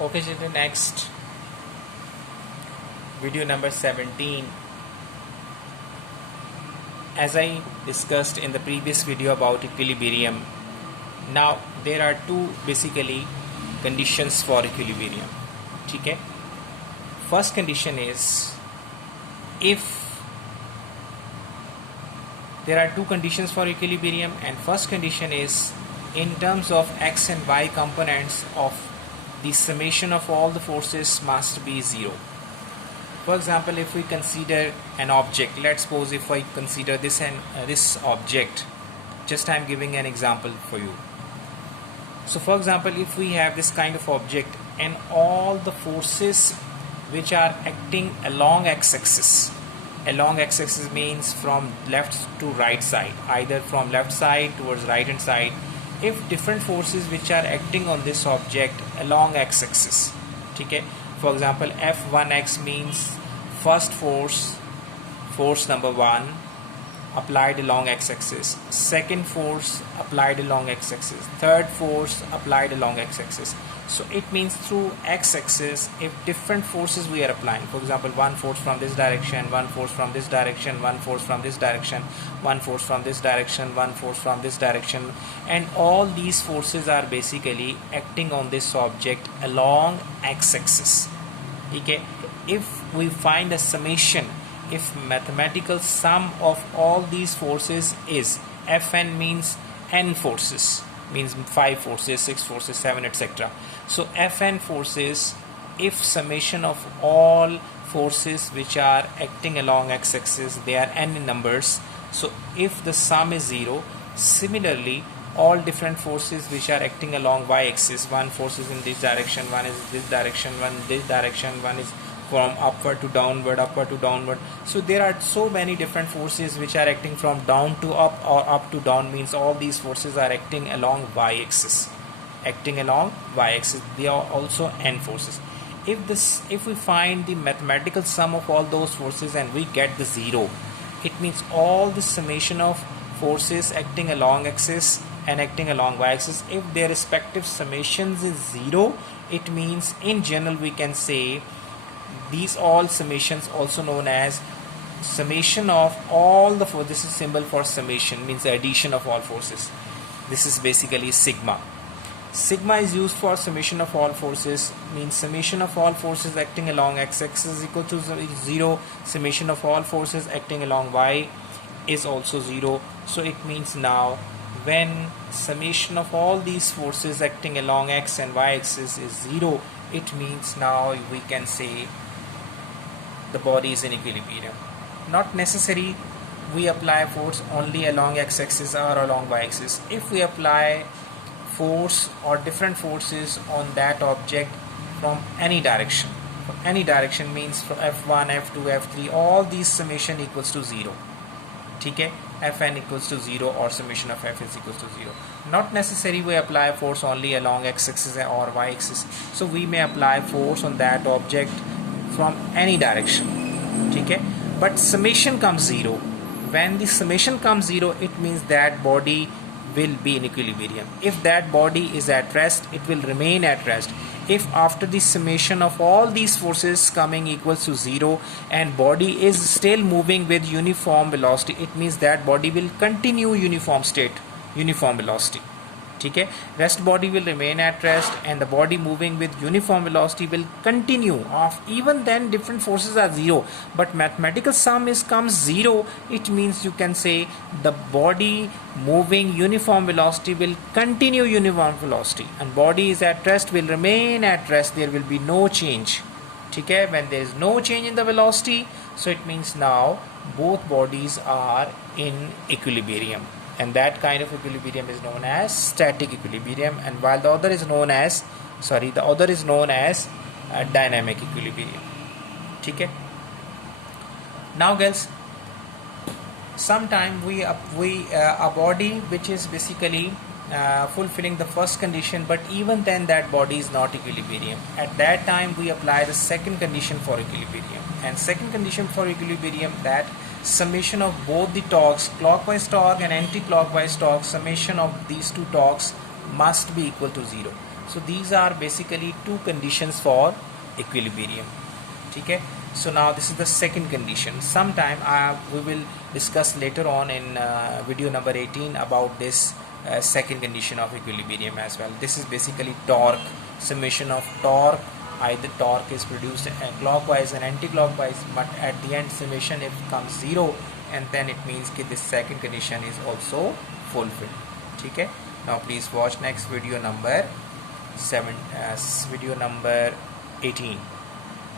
Okay, children, next video number 17. As I discussed in the previous video about equilibrium, now there are two basically conditions for equilibrium. Okay? First condition is, if there are two conditions for equilibrium, and first condition is in terms of x and y components of the summation of all the forces must be 0. For example, if we consider an object, let's suppose if I consider this and this object, just I am giving an example for you. So for example, if we have this kind of object and all the forces which are acting along x-axis means from left to right side, either from left side towards right hand side, if different forces which are acting on this object along x-axis, okay, for example F1x means first force number 1 applied along x-axis, second force applied along x-axis, third force applied along x-axis. So it means through x-axis, if different forces we are applying, for example one force from this direction, one force from this direction, one force from this direction, one force from this direction, one force from this direction, and all these forces are basically acting on this object along x-axis. Okay, if we find a summation, if mathematical sum of all these forces is Fn, means n forces, means 5 forces, 6 forces, 7, etc. So Fn forces, if summation of all forces which are acting along x-axis, they are n in numbers, so if the sum is 0, similarly all different forces which are acting along y-axis, one force is in this direction, one is this direction, one this direction, one is from upward to downward, so there are so many different forces which are acting from down to up or up to down, means all these forces are acting along y-axis, they are also n forces. If we find the mathematical sum of all those forces and we get the 0, it means all the summation of forces acting along axis and acting along y-axis, if their respective summations is 0, it means in general we can say these all summations, also known as summation of all the forces. This is symbol for summation, means addition of all forces. This is basically sigma. Sigma is used for summation of all forces, means summation of all forces acting along x-axis is equal to 0, summation of all forces acting along y is also 0. So it means now when summation of all these forces acting along x and y axis is 0, it means now we can say the body is in equilibrium. Not necessary we apply force only along x-axis or along y-axis. If we apply force or different forces on that object from any direction, means from F1, F2, F3, all these summation equals to 0. Okay, Fn equals to 0 or summation of F is equals to 0. Not necessary we apply force only along x-axis or y-axis. So we may apply force on that object from any direction. Okay, but summation comes 0. When the summation comes 0, it means that body will be in equilibrium. If that body is at rest, it will remain at rest. If after the summation of all these forces coming equals to 0 and body is still moving with uniform velocity, it means that body will continue uniform state, uniform velocity. Okay, rest body will remain at rest and the body moving with uniform velocity will continue off. Even then different forces are 0, but mathematical sum comes 0. It means you can say the body moving uniform velocity will continue uniform velocity and body is at rest, will remain at rest, there will be no change. Okay, when there is no change in the velocity, so it means now both bodies are in equilibrium. And that kind of equilibrium is known as static equilibrium, and while the other is known as dynamic equilibrium. Okay. Now guys, sometime a body which is basically fulfilling the first condition, but even then that body is not equilibrium. At that time we apply the second condition for equilibrium, and second condition for equilibrium, that summation of both the torques, clockwise torque and anti-clockwise torque, summation of these two torques must be equal to 0. So these are basically two conditions for equilibrium. Okay, so now this is the second condition. Sometime we will discuss later on in video number 18 about this second condition of equilibrium as well. This is basically torque, summation of torque. Either torque is produced clockwise and anti-clockwise, but at the end summation it comes 0, and then it means that this second condition is also fulfilled. Okay, now please watch next video number 18.